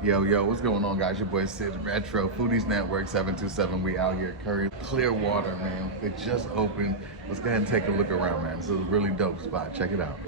Yo, what's going on, guys? Your boy Sid Retro, Foodies Network 727. We out here at Curries, Clearwater, man. They just opened. Let's go ahead and take a look around, man. This is a really dope spot. Check it out.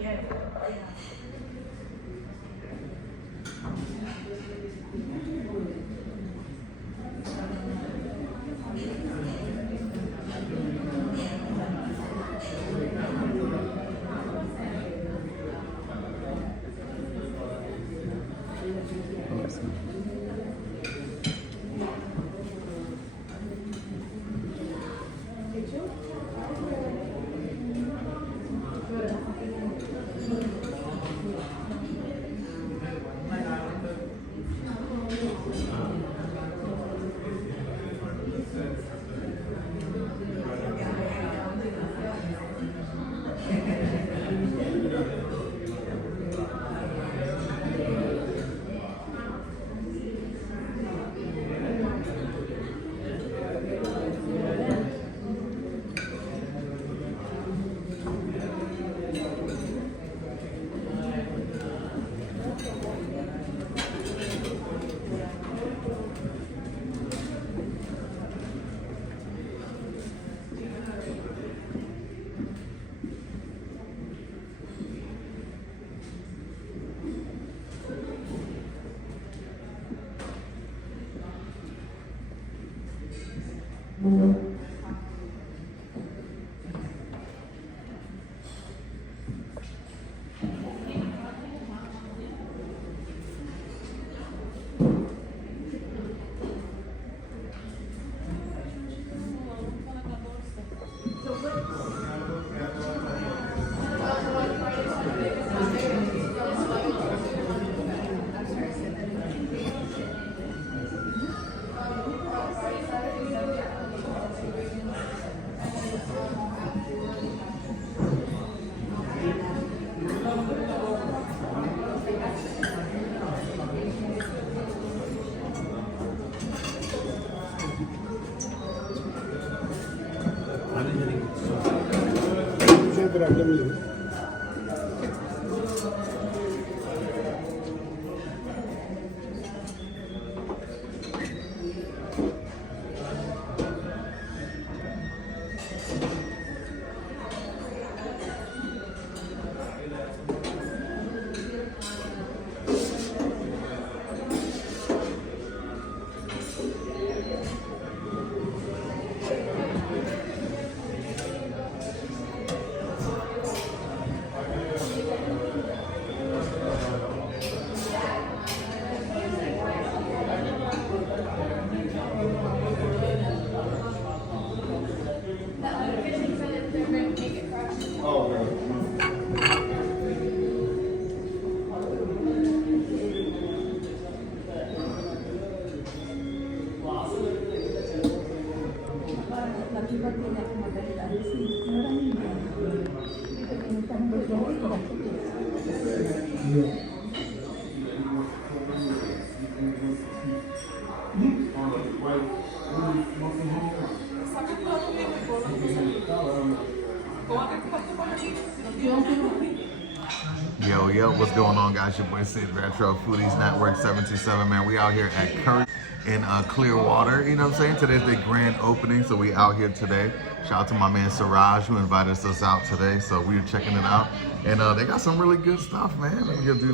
Yo, what's going on, guys? Your boy Sid Retro, Foodies Network 727, man. We out here at Curry in Clearwater, you know what I'm saying? Today's the grand opening, so we out here today. Shout out to my man Siraj who invited us out today, so we were checking it out. And they got some really good stuff, man.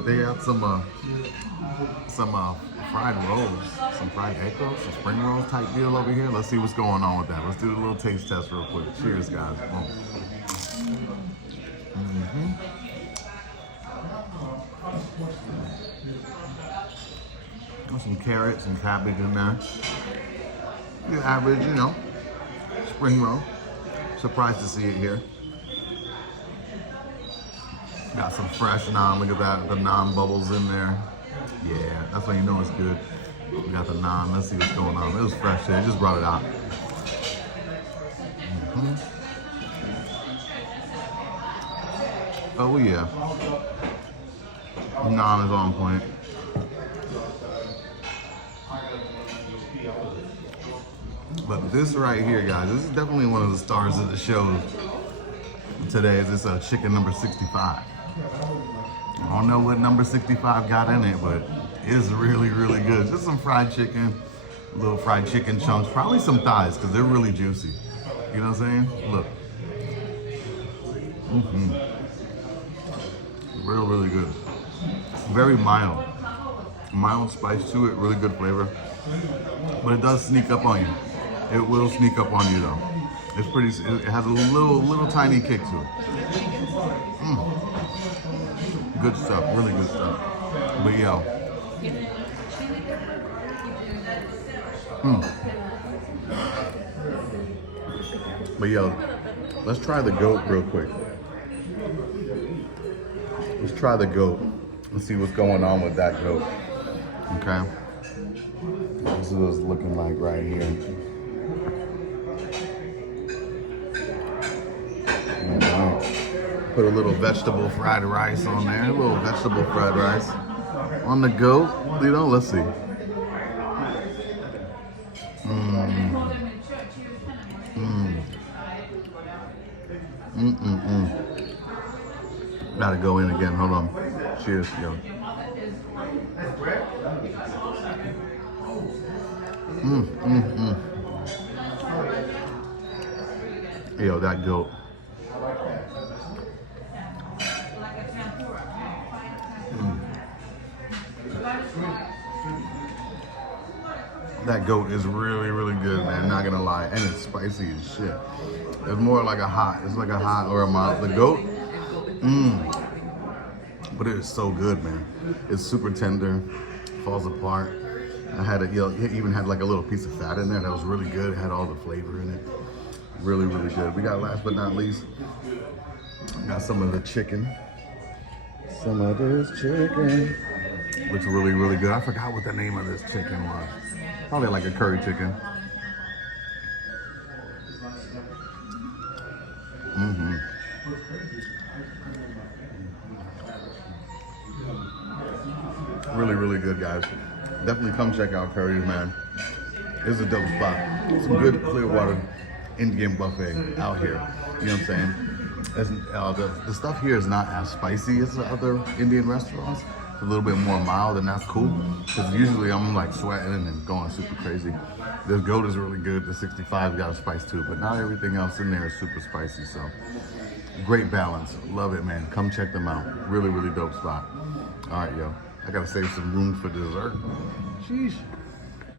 They have some fried rolls, some fried egg rolls, some spring rolls type deal over here. Let's see what's going on with that. Let's do a little taste test real quick. Cheers, guys. Got some carrots and cabbage in there. The average, you know, spring roll. Surprised to see it here. Got some fresh naan. Look at that, the naan bubbles in there. Yeah, that's when you know it's good. We got the naan. Let's see what's going on. It was fresh there. Just brought it out. Oh yeah. Naan is on point. But this right here, guys, this is definitely one of the stars of the show today. Is this chicken number 65? I don't know what number 65 got in it, but is really, really good. Just some fried chicken, little fried chicken chunks, probably some thighs because they're really juicy. You know what I'm saying? Look. Real, really good. Very mild. Mild spice to it, really good flavor. But it does sneak up on you. It will sneak up on you though. It's pretty, it has a little tiny kick to it. Good stuff, really good stuff. But yo. But yo, let's try the goat real quick. Let's try the goat. Let's see what's going on with that goat. Okay. This is what it's looking like right here. Put a little vegetable fried rice on there. A little vegetable fried rice on the goat. You know, let's see. Gotta go in again. Hold on. Cheers, yo. Yo, that goat. That goat is really, really good, man. Not gonna lie, and it's spicy as shit. It's more like a hot. It's like a hot or a mild. The goat, but it is so good, man. It's super tender, falls apart. I had it, it even had like a little piece of fat in there that was really good. It had all the flavor in it. Really, really good. We got, last but not least, got some of the chicken. Some of this chicken. Looks really, really good. I forgot what the name of this chicken was. Probably like a curry chicken. Really, really good, guys. Definitely come check out Curry's, man. It's a dope spot. Some good Clearwater Indian buffet out here. You know what I'm saying? The stuff here is not as spicy as the other Indian restaurants. It's a little bit more mild, and that's cool. Because usually I'm like sweating and going super crazy. This goat is really good. The 65 got a spice too, but not everything else in there is super spicy. So great balance. Love it, man. Come check them out. Really, really dope spot. All right, yo. I gotta save some room for dessert. Sheesh.